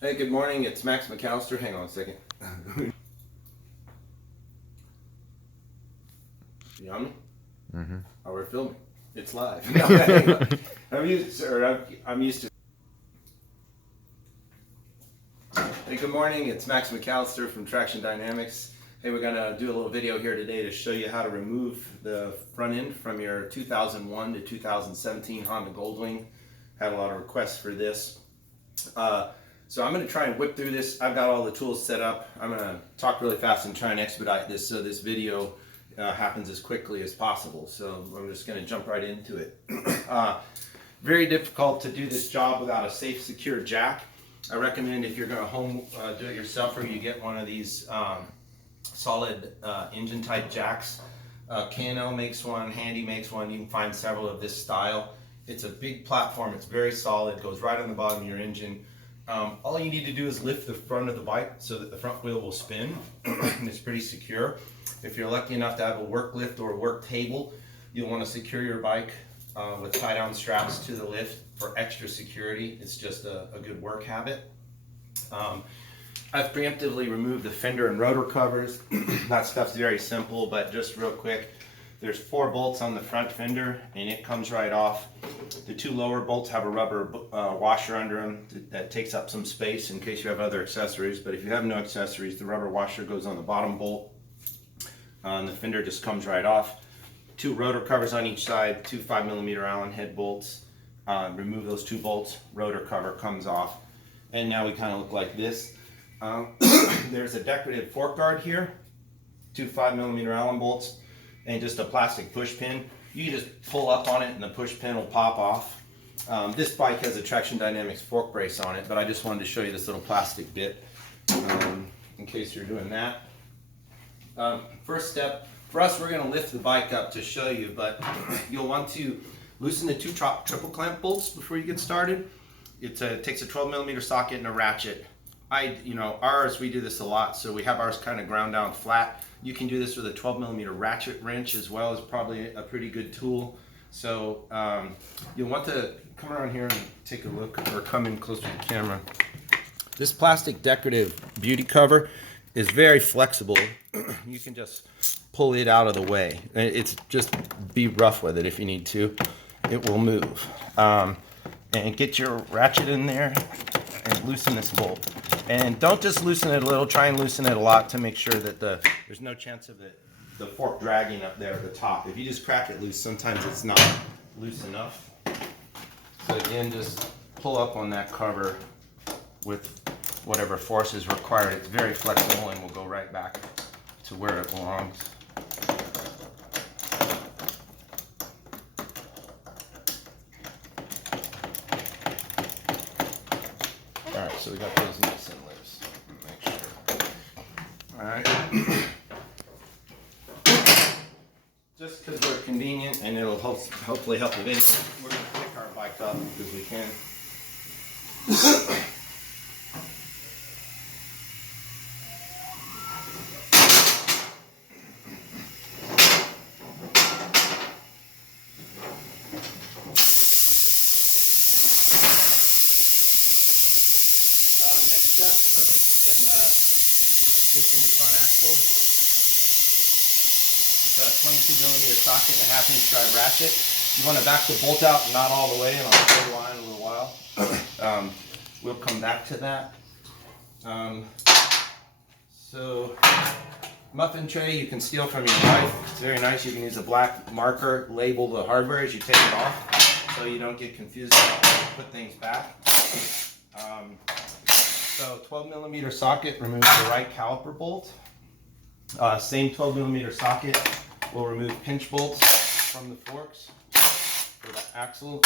Hey, good morning. It's Max McAllister. Hang on a second. You on me? Mm-hmm. Oh, we're filming. It's live. No, hang on. I'm used to. Hey, good morning. It's Max McAllister from Traction Dynamics. Hey, we're gonna do a little video here today to show you how to remove the front end from your 2001 to 2017 Honda Goldwing. Had a lot of requests for this. So I'm going to try and whip through this. I've got all the tools set up. I'm going to talk really fast and try and expedite this so this video happens as quickly as possible. So I'm just going to jump right into it. Very difficult to do this job without a safe, secure jack. I recommend if you're going to do it yourself, or you get one of these solid engine type jacks. K&L makes one, Handy makes one. You can find several of this style. It's a big platform. It's very solid. Goes right on the bottom of your engine. All you need to do is lift the front of the bike so that the front wheel will spin. And it's pretty secure. If you're lucky enough to have a work lift or a work table, you'll want to secure your bike with tie-down straps to the lift for extra security. It's just a good work habit. I've preemptively removed the fender and rotor covers. That stuff's very simple, but just real quick, there's 4 bolts on the front fender and it comes right off. The 2 lower bolts have a rubber washer under them that takes up some space in case you have other accessories, but if you have no accessories, the rubber washer goes on the bottom bolt and the fender just comes right off. 2 rotor covers on each side, 2 5mm Allen head bolts. Remove those 2 bolts, rotor cover comes off, and now we kind of look like this. There's a decorative fork guard here, 2 5mm Allen bolts, and just a plastic push pin. You can just pull up on it and the push pin will pop off. This bike has a Traction Dynamics fork brace on it, but I just wanted to show you this little plastic bit in case you're doing that. First step, for us, we're going to lift the bike up to show you, but you'll want to loosen the 2 triple clamp bolts before you get started. It takes a 12mm socket and a ratchet. Ours, we do this a lot, so we have ours kind of ground down flat. You can do this with a 12mm ratchet wrench as well, is probably a pretty good tool. So you'll want to come around here and take a look, or come in close to the camera. This plastic decorative beauty cover is very flexible. You can just pull it out of the way. It's just be rough with it if you need to. It will move. And get your ratchet in there and loosen this bolt. And don't just loosen it a little, try and loosen it a lot to make sure that there's no chance of the fork dragging up there at the top. If you just crack it loose, sometimes it's not loose enough. So again, just pull up on that cover with whatever force is required. It's very flexible and will go right back to where it belongs. Alright, so we got those nice and loose. Make sure. Alright. Just because we're convenient and it'll hopefully help the video, we're going to pick our bike up because we can. Next step, we can loosen the front axle. It's a 22mm socket and a 1/2" drive ratchet. You want to back the bolt out, not all the way, and I'll show you why in a little while. We'll come back to that. So, muffin tray you can steal from your wife. It's very nice. You can use a black marker, label the hardware as you take it off, so you don't get confused about how to put things back. So 12mm socket removes the right caliper bolt. Same 12mm socket will remove pinch bolts from the forks for the axle.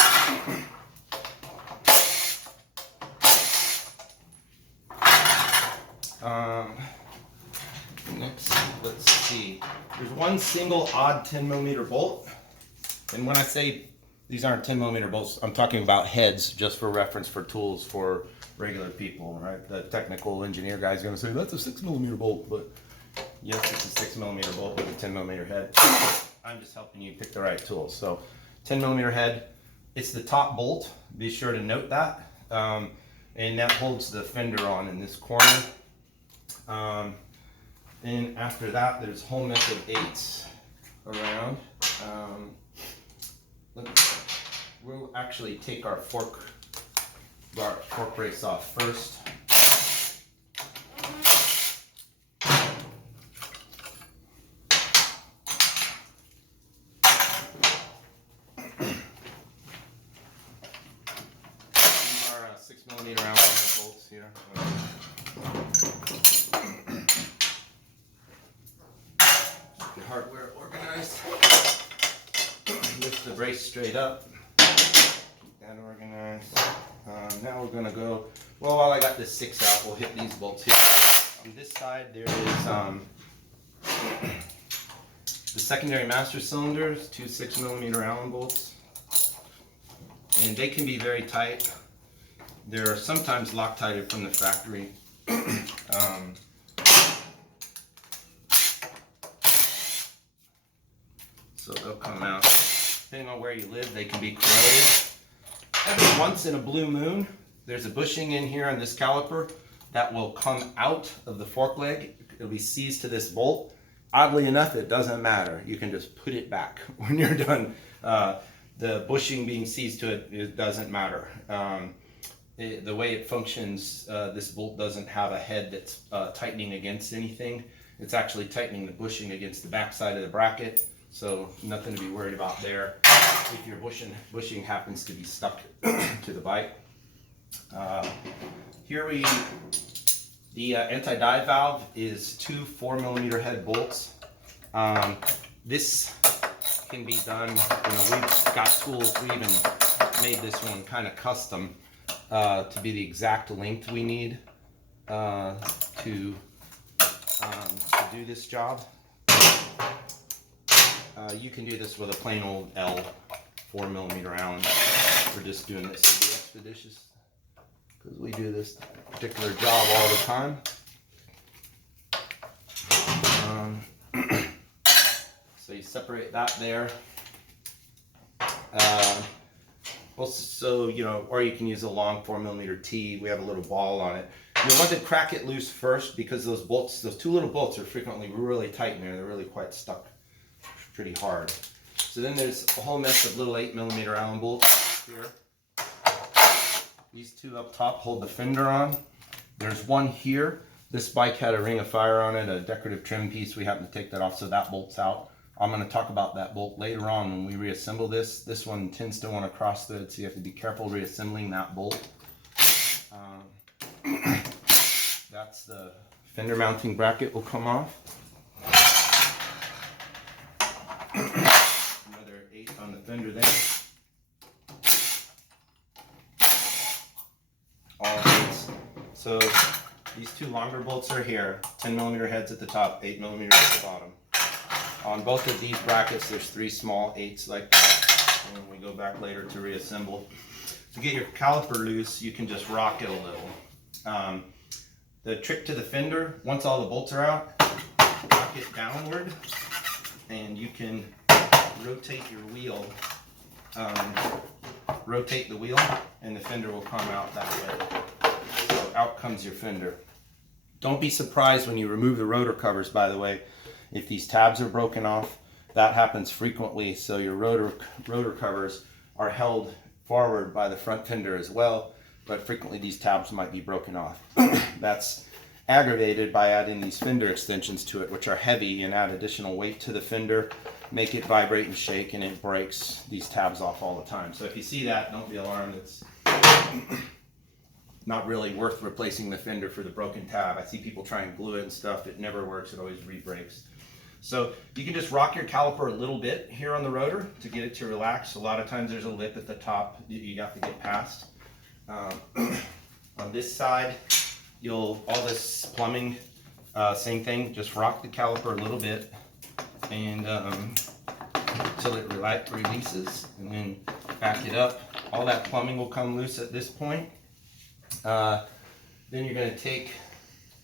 Next, let's see. There's one single odd 10mm bolt. And when I say these aren't 10mm bolts, I'm talking about heads, just for reference for tools for regular people, right? The technical engineer guy's going to say, that's a 6mm bolt, but yes, it's a 6mm bolt with a 10mm head. I'm just helping you pick the right tool. So 10mm head, it's the top bolt. Be sure to note that. and that holds the fender on in this corner. Then after that, there's a whole mess of 8s around. We'll actually take our fork brace off first. These are 6mm Allen bolts here. Keep your hardware organized. Lift the brace straight up. Keep that organized. Now we're going to go, well, while I got this 6 out, we'll hit these bolts here. On this side, there is the secondary master cylinders, 2 6mm Allen bolts. And they can be very tight. They're sometimes Loctited from the factory. So they'll come out. Depending on where you live, they can be corroded. Every once in a blue moon, there's a bushing in here on this caliper that will come out of the fork leg. It'll be seized to this bolt. Oddly enough, it doesn't matter. You can just put it back when you're done. The bushing being seized to it, it doesn't matter. The way it functions, this bolt doesn't have a head that's tightening against anything. It's actually tightening the bushing against the back side of the bracket. So nothing to be worried about there if your bushing happens to be stuck to the bike. The anti-dive valve is 2 4mm head bolts. This can be done, we've got tools, we even made this one kind of custom to be the exact length we need to do this job. You can do this with a plain old L 4mm Allen. We're just doing this to be expeditious because we do this particular job all the time. So you separate that there. Also, or you can use a long 4mm T. We have a little ball on it. You want to crack it loose first because those bolts, those 2 little bolts are frequently really tight in there. They're really quite stuck pretty hard. So then there's a whole mess of little 8mm Allen bolts here. These 2 up top hold the fender on. There's one here. This bike had a ring of fire on it, a decorative trim piece. We happened to take that off, so that bolt's out. I'm going to talk about that bolt later on when we reassemble this. This one tends to want to cross thread, so you have to be careful reassembling that bolt. That's the fender mounting bracket will come off. Another 8 on the fender there. All 8s. So these 2 longer bolts are here. 10mm heads at the top, 8mm at the bottom. On both of these brackets, there's 3 small 8s like that. And when we go back later to reassemble. To get your caliper loose, you can just rock it a little. The trick to the fender, once all the bolts are out, rock it downward, and you can rotate your wheel. Rotate the wheel, and the fender will come out that way. So out comes your fender. Don't be surprised when you remove the rotor covers, by the way, if these tabs are broken off. That happens frequently, so your rotor covers are held forward by the front fender as well, but frequently these tabs might be broken off. That's aggravated by adding these fender extensions to it, which are heavy and add additional weight to the fender, make it vibrate and shake, and it breaks these tabs off all the time. So if you see that, don't be alarmed. It's not really worth replacing the fender for the broken tab. I see people try and glue it and stuff. It never works. It always re-breaks. So you can just rock your caliper a little bit here on the rotor to get it to relax. A lot of times there's a lip at the top you have to get past. On this side, all this plumbing, same thing, just rock the caliper a little bit and until it releases, and then back it up. All that plumbing will come loose at this point. Then you're going to take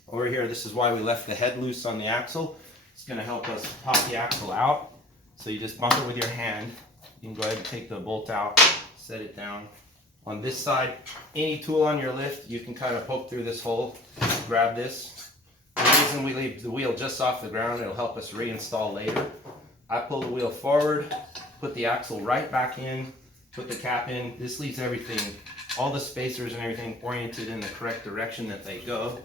over here, this is why we left the head loose on the axle. It's going to help us pop the axle out. So you just bump it with your hand. You can go ahead and take the bolt out, set it down On this side, any tool on your lift, you can kind of poke through this hole, grab this. The reason we leave the wheel just off the ground, it'll help us reinstall later. I pull the wheel forward, put the axle right back in, put the cap in. This leaves everything, all the spacers and everything oriented in the correct direction that they go.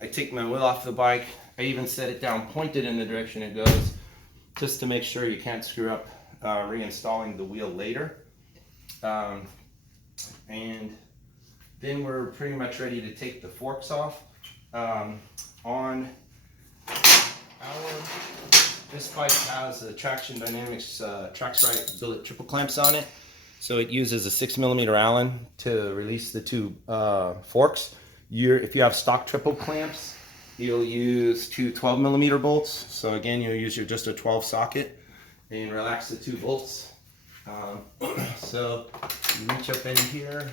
I take my wheel off the bike. I even set it down pointed in the direction it goes, just to make sure you can't screw up reinstalling the wheel later. And then we're pretty much ready to take the forks off. This bike has a Traction Dynamics Trax-Rite billet triple clamps on it. So it uses a 6mm Allen to release the two forks. If you have stock triple clamps, you'll use two 12mm bolts. So again, you'll use just a 12 socket and relax the two bolts. So you reach up in here,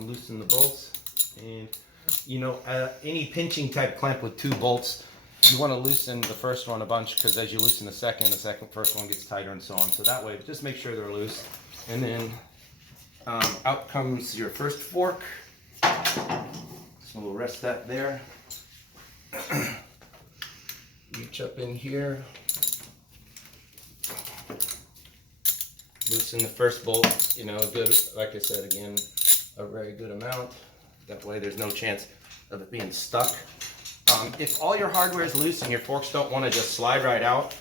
loosen the bolts, and any pinching type clamp with two bolts, you want to loosen the first one a bunch, because as you loosen the first one gets tighter and so on. So that way, just make sure they're loose. And then out comes your first fork. So we'll rest that there. Reach up in here. Loosen the first bolt, good, like I said again, a very good amount. That way there's no chance of it being stuck. If all your hardware is loose and your forks don't want to just slide right out,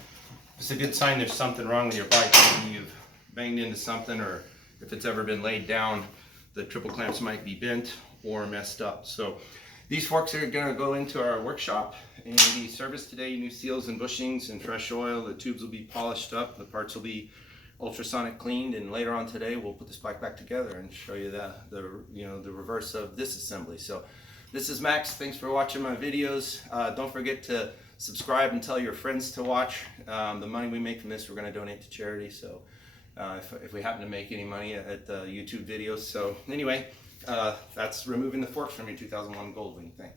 it's a good sign there's something wrong with your bike. Maybe you've banged into something, or if it's ever been laid down, the triple clamps might be bent or messed up. So these forks are going to go into our workshop and be serviced today. New seals and bushings and fresh oil. The tubes will be polished up. The parts will be ultrasonic cleaned, and later on today we'll put this bike back together and show you the reverse of this assembly. So this is Max. Thanks for watching my videos. Don't forget to subscribe and tell your friends to watch. The money we make from this, we're going to donate to charity. So if we happen to make any money at the YouTube videos. So anyway, that's removing the forks from your 2001 Goldwing. Thanks.